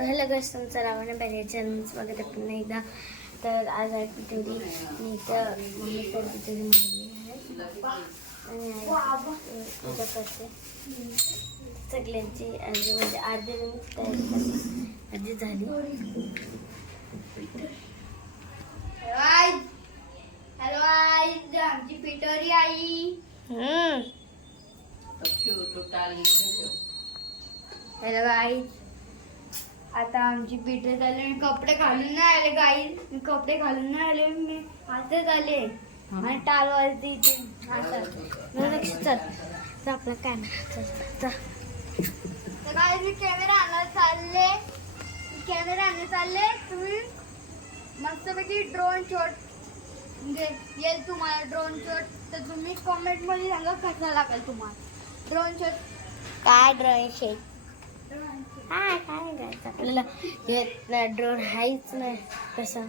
तर हॅलो गाईस, तुमचं रावण बॅगे चॅनल वगैरे पुन्हा एकदा. तर आज आहे पिठोरी. मी तर मम्मी तर पिठोरी म्हणली आणि पूजा करते सगळ्यांची. आणि म्हणजे अर्धी तयारी करते, अर्धी झाली. हॅलो आई, आमची पिठोरी आई. हॅलो गाई, आता आमची पिठे झाली. मी कपडे घालून नाही आले गाई, मी कपडे घालून नाही आले, मी हातच आले आणि टाळवायचे इथे आता लक्ष चल आपलं काय नाही. तर गाई मी कॅमेरा आणायला चालले. तुम्ही मस्तपैकी ड्रोन शॉट म्हणजे येईल तुम्हाला ड्रोन शॉट. तर तुम्ही कॉमेंट मध्ये सांगा कसा लागेल तुम्हाला ड्रोन शॉट. काय ड्रॉइंग शेट काय करायचं आपल्याला येत नाही. ड्रोन हायच नाही कसं.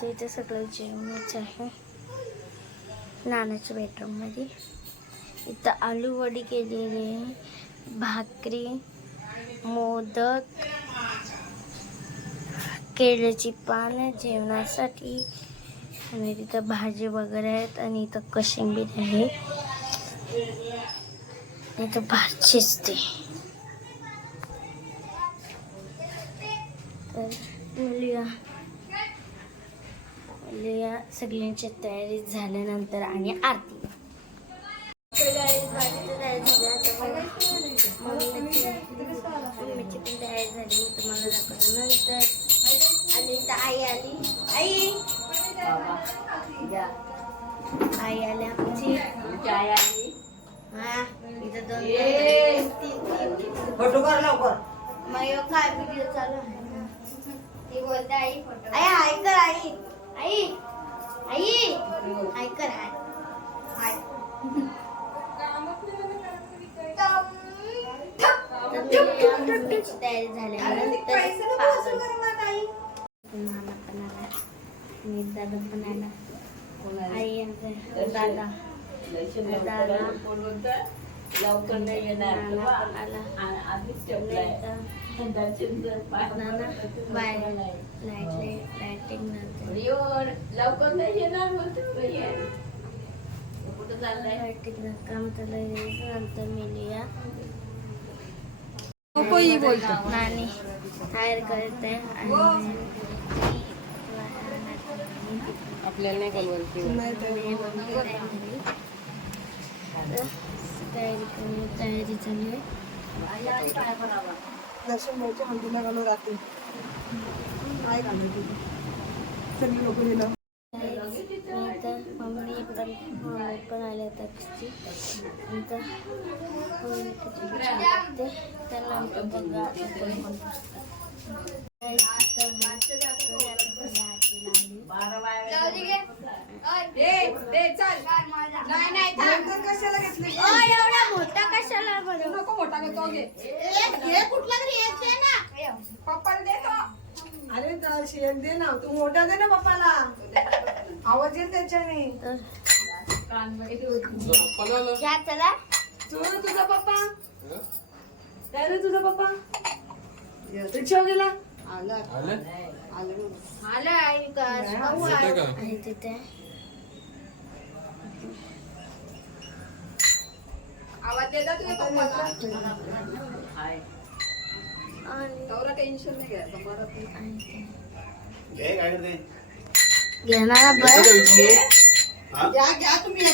तिथे सगळं जेवणच आहे नानाच्या बेडरूममध्ये. इथं आलू वडी केलेली, भाकरी, मोदक, केळ्याची पानं जेवणासाठी, आणि तिथं भाजी वगैरे आहेत. आणि इथं कोशिंबीर आहे. इथं भात शिजते. तर मुलीया सगळ्यांची तयारी झाल्यानंतर आणि आरती. मम्मीची पण तयारी झाली. मी तुम्हाला दाखवलं नंतर. आणि इथं आई आली. आई आली आमची. हा इथं दोन मग काय व्हिडिओ चालू आहे ना. ती बोलते आई हाय कर. आई हाय कर. हाय तयारी झाल्यानंतर नाना पण आला, मी दादा पण आला, आई दादा लवकर नाही येणार लाइटिंग लवकर नाही येणार कुठं चाललंय लाइटिंग काम नंतर मिलिया बोलतो. नानी हायर करत आहे आपल्याला नाही बोलवते. तयारी चालू आहे. दर्शनभाऊच्या हंडीला घालून राहते. काय घालते सगळी लोक दिलं. मम्मी पण आल्या त्याची. कशाला घेतली? एवढा मोठा कशाला नको मोठा घेतो. कुठला तरी एक दे ना पप्पाला देतो. अरे तर एक दे ना, तू मोठा दे ना पप्पाला, आवाज येईल त्याच्याने. चला तुझा पप्पा काय रे, तुझा पप्पा रिक्षा गेला. आलं आई आणि तिथे आवाज देता तुझ्या पप्पाला. टेन्शन नाही घ्यायचं. घेणार घ्या तुम्ही.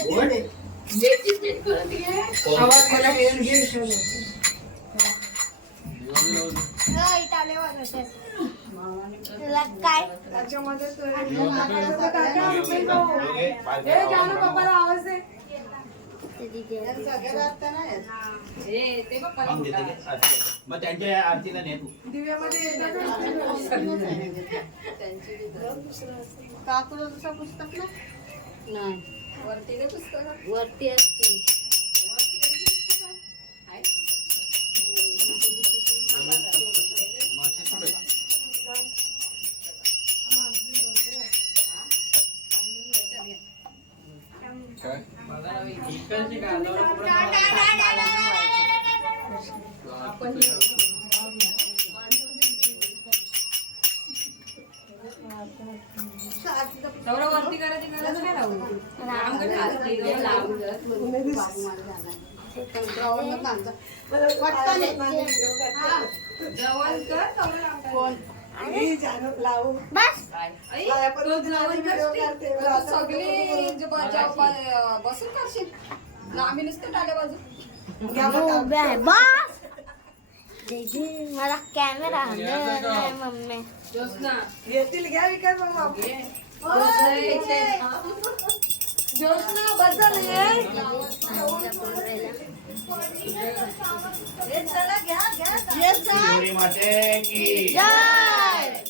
आवाज मला तुला काय त्याच्यामध्ये पप्पाला आवाज दे. मग त्यांच्या आरतीला ने तू दिव्यामध्ये काकूला दुसरं पुस्तक ना वरती पुस्तक वरती असते. मी जानू लावू बस बसून करशील आम्ही नुसतं टाल्या बाजू उभे आहे बस दीदी मला कॅमेरा आणलं नाही मम्मी येतील घ्या विकास बाबा जोशना बदल चला घ्या शिवरी माते की जय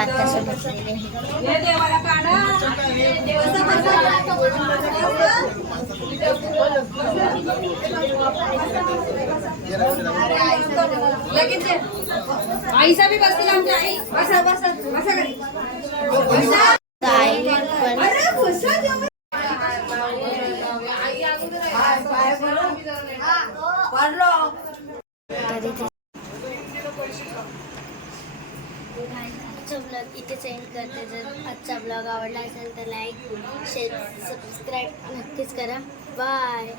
आत्यासोबत बसलेले आहे. हे देवाला काढा. बसा, बसा. लगेच ये. आईसा बी बसली आमची आई. बसा बसा बसा घरी. बसा. तर आईने पण अरे बसा जेवण. तरी ते ब्लॉग इथेच एंड करते. जर आजचा ब्लॉग आवडला असेल तर लाईक शेअर सबस्क्राईब नक्कीच करा. बाय.